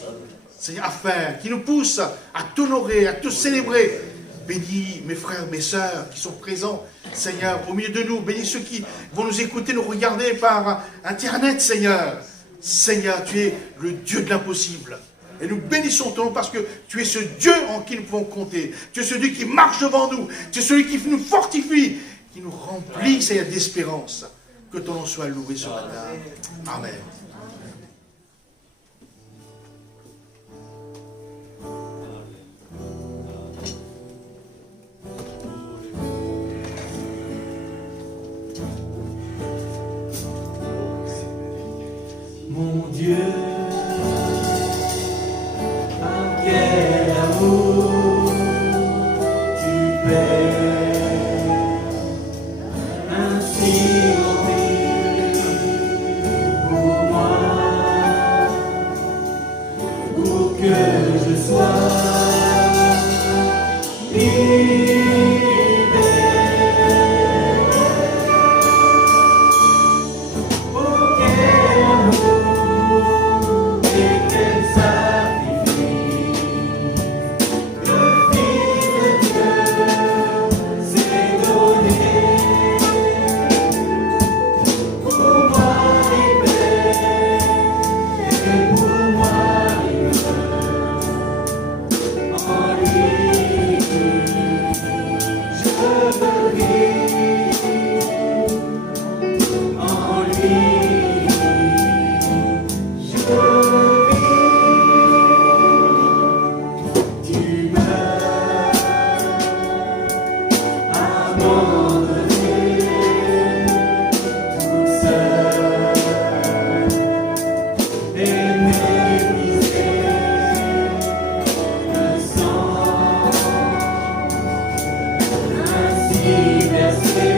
Seigneur, à faire, qui nous pousse à t'honorer, à te célébrer. Bénis mes frères, mes sœurs qui sont présents, Seigneur, au milieu de nous. Bénis ceux qui vont nous écouter, nous regarder par Internet, Seigneur. Seigneur, tu es le Dieu de l'impossible. Et nous bénissons ton nom parce que tu es ce Dieu en qui nous pouvons compter. Tu es celui qui marche devant nous. Tu es celui qui nous fortifie, qui nous remplit, Seigneur, d'espérance. Que ton nom soit loué ce matin. Amen. Mon Dieu, quel amour tu paies, ainsi rempli pour moi, où que je sois, libéré. Oh, quel amour et quel sacrifice, le Fils de Dieu s'est donné pour moi libéré et pour moi libre. En lui, je vis. En lui, je vis. Tu m'as abandonné tout seul et méprisé le sang ainsi versé.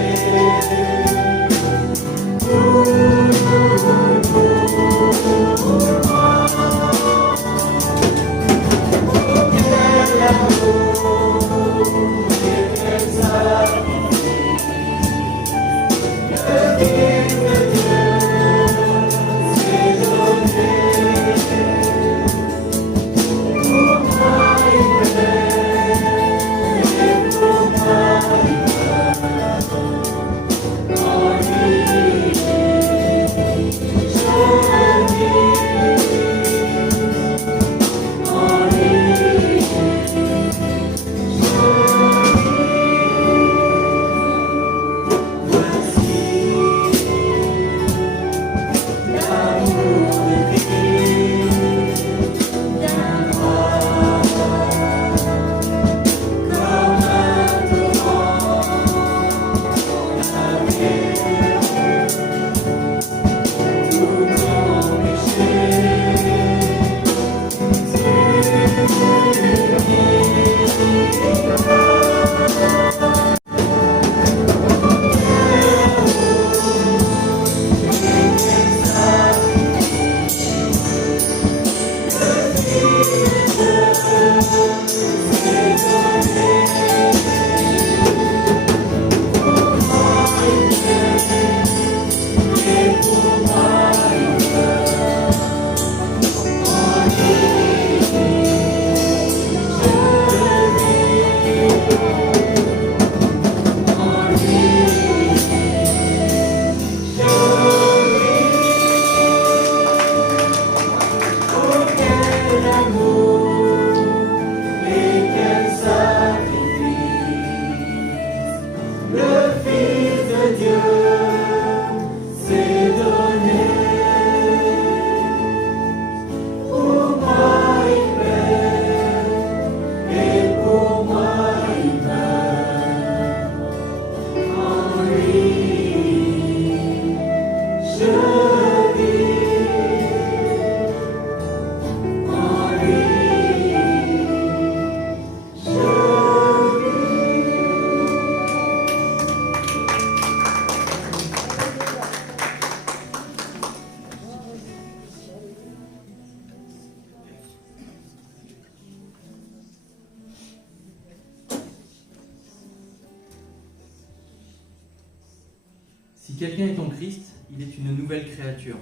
Si quelqu'un est en Christ, il est une nouvelle créature.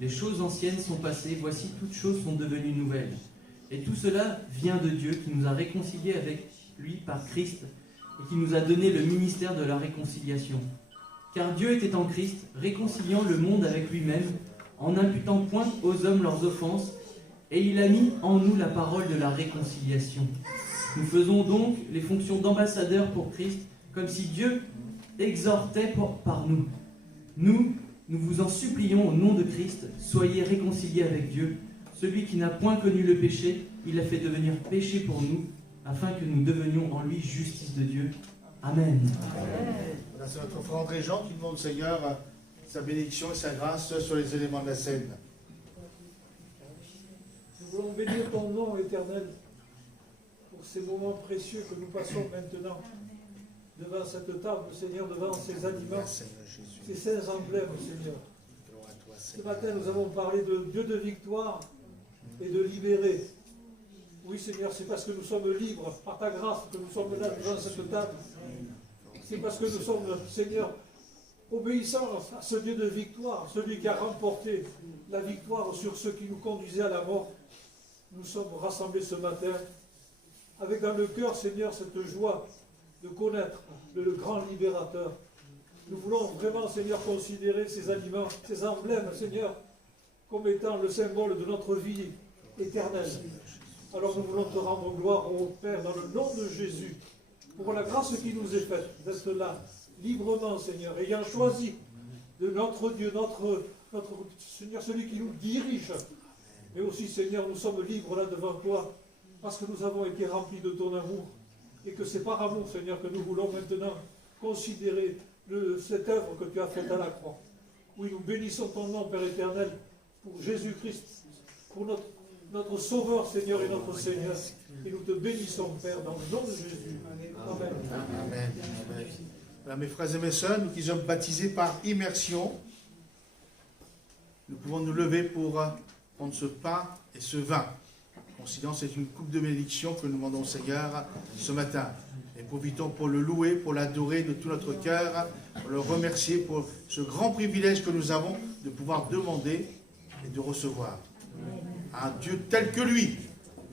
Les choses anciennes sont passées, voici toutes choses sont devenues nouvelles. Et tout cela vient de Dieu qui nous a réconciliés avec lui par Christ et qui nous a donné le ministère de la réconciliation. Car Dieu était en Christ, réconciliant le monde avec lui-même, en n'imputant point aux hommes leurs offenses, et il a mis en nous la parole de la réconciliation. Nous faisons donc les fonctions d'ambassadeurs pour Christ, comme si Dieu exhortait par nous. Nous vous en supplions au nom de Christ, soyez réconciliés avec Dieu. Celui qui n'a point connu le péché, il l'a fait devenir péché pour nous, afin que nous devenions en lui justice de Dieu. Amen. Voilà, c'est notre frère André Jean qui demande au Seigneur sa bénédiction et sa grâce sur les éléments de la scène. Nous voulons bénir ton nom éternel pour ces moments précieux que nous passons maintenant devant cette table, Seigneur, devant ces aliments, ces saints emblèmes, Seigneur. Ce matin, nous avons parlé de Dieu de victoire et de libérer. Oui, Seigneur, c'est parce que nous sommes libres, par ta grâce, que nous sommes là devant cette table. C'est parce que nous sommes, Seigneur, obéissants à ce Dieu de victoire, celui qui a remporté la victoire sur ceux qui nous conduisaient à la mort. Nous sommes rassemblés ce matin avec dans le cœur, Seigneur, cette joie de connaître le grand libérateur. Nous voulons vraiment, Seigneur, considérer ces aliments, ces emblèmes, Seigneur, comme étant le symbole de notre vie éternelle. Alors nous voulons te rendre gloire, ô Père, dans le nom de Jésus, pour la grâce qui nous est faite, d'être là, librement, Seigneur, ayant choisi de notre Dieu, notre Seigneur, celui qui nous dirige. Mais aussi, Seigneur, nous sommes libres là devant toi, parce que nous avons été remplis de ton amour, et que c'est par amour, Seigneur, que nous voulons maintenant considérer cette œuvre que tu as faite à la croix. Oui, nous bénissons ton nom, Père éternel, pour Jésus-Christ, pour notre Sauveur, Seigneur, et notre Seigneur. Et nous te bénissons, Père, dans le nom de Jésus. Amen. Amen. Voilà, mes frères et mes sœurs, nous qui sommes baptisés par immersion, nous pouvons nous lever pour prendre ce pain et ce vin. Considérant que c'est une coupe de bénédiction que nous demandons au Seigneur ce matin. Et profitons pour le louer, pour l'adorer de tout notre cœur, pour le remercier pour ce grand privilège que nous avons de pouvoir demander et de recevoir. Un Dieu tel que lui,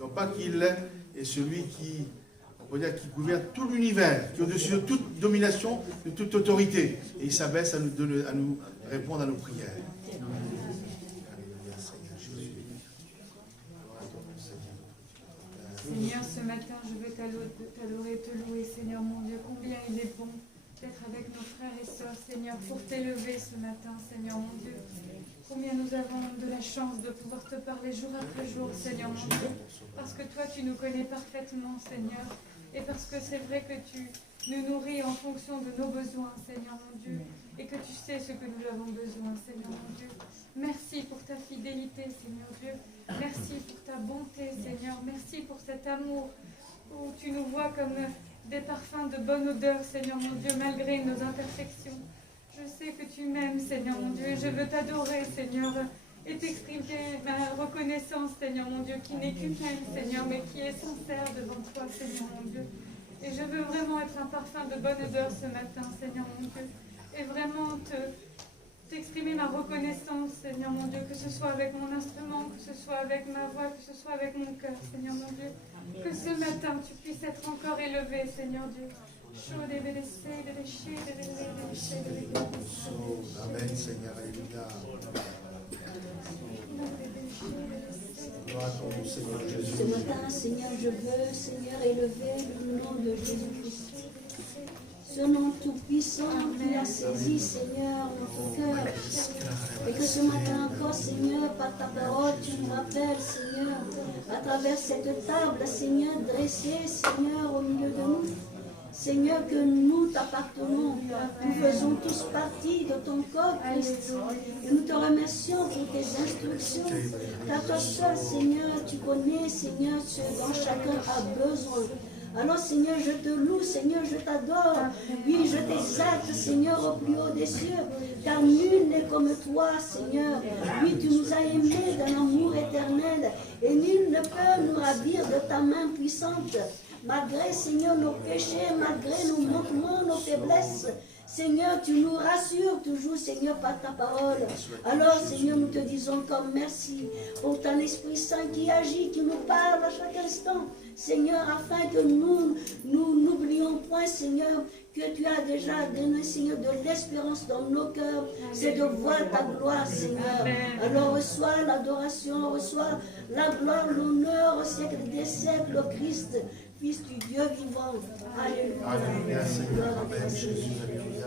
non pas qu'il est celui qui, on peut dire, qui gouverne tout l'univers, qui est au-dessus de toute domination, de toute autorité. Et il s'abaisse à nous répondre à nos prières. Seigneur, ce matin, je veux t'adorer, te louer, Seigneur mon Dieu, combien il est bon d'être avec nos frères et sœurs, Seigneur, pour t'élever ce matin, Seigneur mon Dieu. Combien nous avons de la chance de pouvoir te parler jour après jour, Seigneur mon Dieu, parce que toi, tu nous connais parfaitement, Seigneur, et parce que c'est vrai que tu nous nourris en fonction de nos besoins, Seigneur mon Dieu, et que tu sais ce que nous avons besoin, Seigneur mon Dieu. Merci pour ta fidélité, Seigneur Dieu. Merci pour ta bonté, Seigneur. Merci pour cet amour où tu nous vois comme des parfums de bonne odeur, Seigneur mon Dieu, malgré nos imperfections. Je sais que tu m'aimes, Seigneur mon Dieu, et je veux t'adorer, Seigneur, et t'exprimer ma reconnaissance, Seigneur mon Dieu, qui n'est qu'humaine, Seigneur, mais qui est sincère devant toi, Seigneur mon Dieu. Et je veux vraiment être un parfum de bonne odeur ce matin, Seigneur mon Dieu, et vraiment t'exprimer ma reconnaissance, Seigneur mon Dieu, que ce soit avec mon instrument, que ce soit avec ma voix, que ce soit avec mon cœur, Seigneur mon Dieu. Que ce matin, tu puisses être encore élevé, Seigneur Dieu. Amen, Seigneur, alléluia. Ce matin, Seigneur, je veux, Seigneur, élever le nom de Jésus-Christ. Ce nom tout-puissant qui a saisi, Seigneur, notre cœur. Et que ce matin encore, Seigneur, par ta parole, tu nous rappelles, Seigneur, à travers cette table, Seigneur, dressée, Seigneur, au milieu de nous. Seigneur, que nous t'appartenons, nous faisons tous partie de ton corps, Christ. Et nous te remercions pour tes instructions. Car toi seul, Seigneur, tu connais, Seigneur, ce dont chacun a besoin. Alors, Seigneur, je te loue, Seigneur, je t'adore. Oui, je t'exalte, Seigneur, au plus haut des cieux. Car nul n'est comme toi, Seigneur. Oui, tu nous as aimés d'un amour éternel. Et nul ne peut nous ravir de ta main puissante. Malgré, Seigneur, nos péchés, malgré nos manquements, nos faiblesses, Seigneur, tu nous rassures toujours, Seigneur, par ta parole. Alors, Seigneur, nous te disons encore merci pour ton Esprit Saint qui agit, qui nous parle à chaque instant. Seigneur, afin que nous n'oublions point, Seigneur, que tu as déjà donné, Seigneur, de l'espérance dans nos cœurs. C'est de voir ta gloire, Seigneur. Alors, reçois l'adoration, reçois la gloire, l'honneur au siècle des siècles, au Christ, Fils du Dieu vivant. Alléluia. Alléluia, Seigneur. Amen. Jésus, alléluia.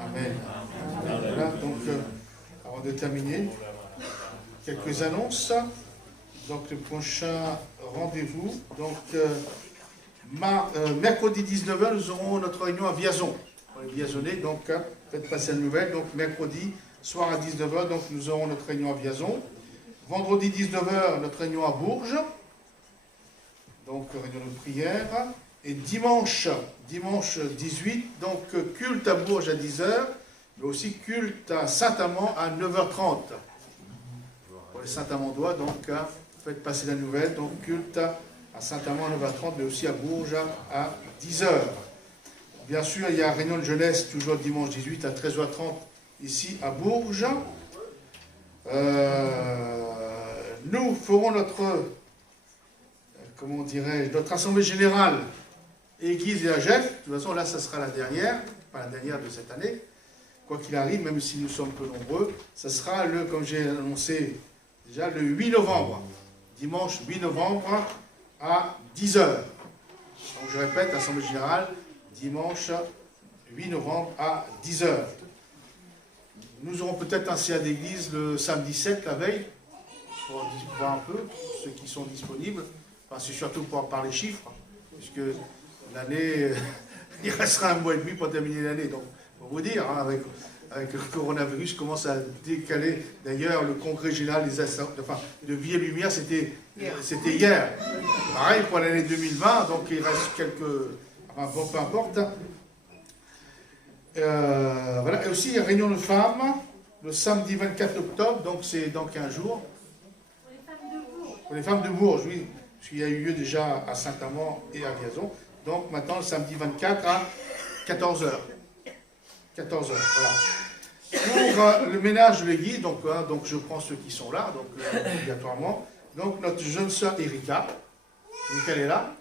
Amen. Voilà, donc, avant de terminer, quelques annonces. Donc, le prochain rendez-vous, donc, mercredi 19h, nous aurons notre réunion à Vierzon. On est Vierzonnais, donc, faites passer la nouvelle. Donc, mercredi, soir à 19h, donc, nous aurons notre réunion à Vierzon. Vendredi 19h, notre réunion à Bourges. Donc, réunion de prière. Et dimanche 18, donc culte à Bourges à 10h, mais aussi culte à Saint-Amand à 9h30. Pour les Saint-Amandois, donc faites passer la nouvelle, donc culte à Saint-Amand à 9h30, mais aussi à Bourges à 10h. Bien sûr, il y a réunion de jeunesse, toujours dimanche 18 à 13h30, ici à Bourges. Nous ferons notre assemblée générale Église et AGEF. De toute façon, là, ça sera la dernière, pas la dernière de cette année. Quoi qu'il arrive, même si nous sommes peu nombreux, ça sera comme j'ai annoncé déjà, le 8 novembre. Dimanche 8 novembre à 10h. Donc, je répète, assemblée générale, dimanche 8 novembre à 10h. Nous aurons peut-être un CA d'église le samedi 7, la veille, pour voir un peu ceux qui sont disponibles. Enfin, c'est surtout pour parler chiffres, puisque l'année, il restera un mois et demi pour terminer l'année. Donc, pour vous dire, hein, avec le coronavirus, commence à décaler. D'ailleurs, le congrès général de Vie et Lumière, c'était hier. Pareil pour l'année 2020, donc il reste quelques... Enfin, bon, peu importe. Voilà. Et aussi, réunion de femmes, le samedi 24 octobre, donc c'est dans 15 jours. Pour les femmes de Bourges, oui. Parce qu'il y a eu lieu déjà à Saint-Amand et à Vierzon. Donc maintenant, le samedi 24 à 14h. 14h, voilà. Pour le ménage de l'église, donc je prends ceux qui sont là, donc obligatoirement. Donc notre jeune sœur Erika, elle est là.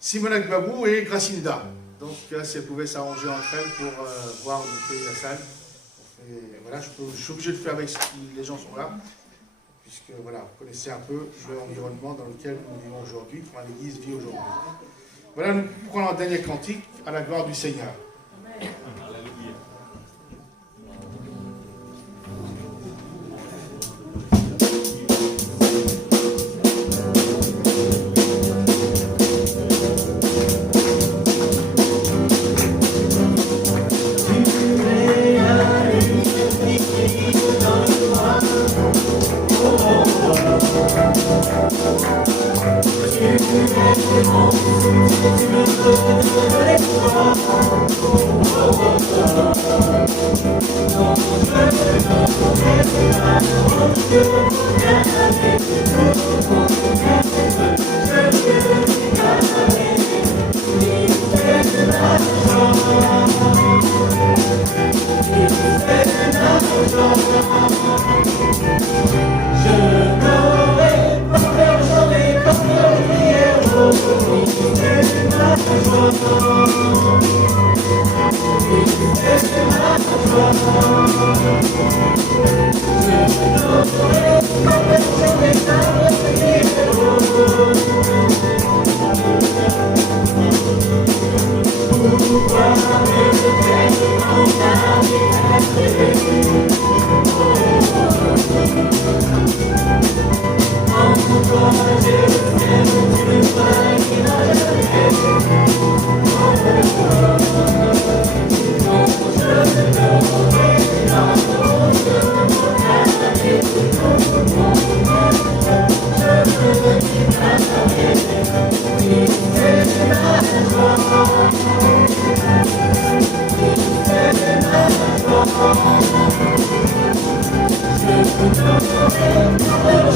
Simona Gbabou et Gracinda. Donc si elles pouvaient s'arranger entre elles pour voir où payer la salle. Et voilà, je suis obligé de faire avec si les gens sont là. Puisque voilà, vous connaissez un peu l'environnement dans lequel nous vivons aujourd'hui, comment l'église vit aujourd'hui. Voilà, nous prenons un dernier cantique à la gloire du Seigneur.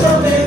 Jamais,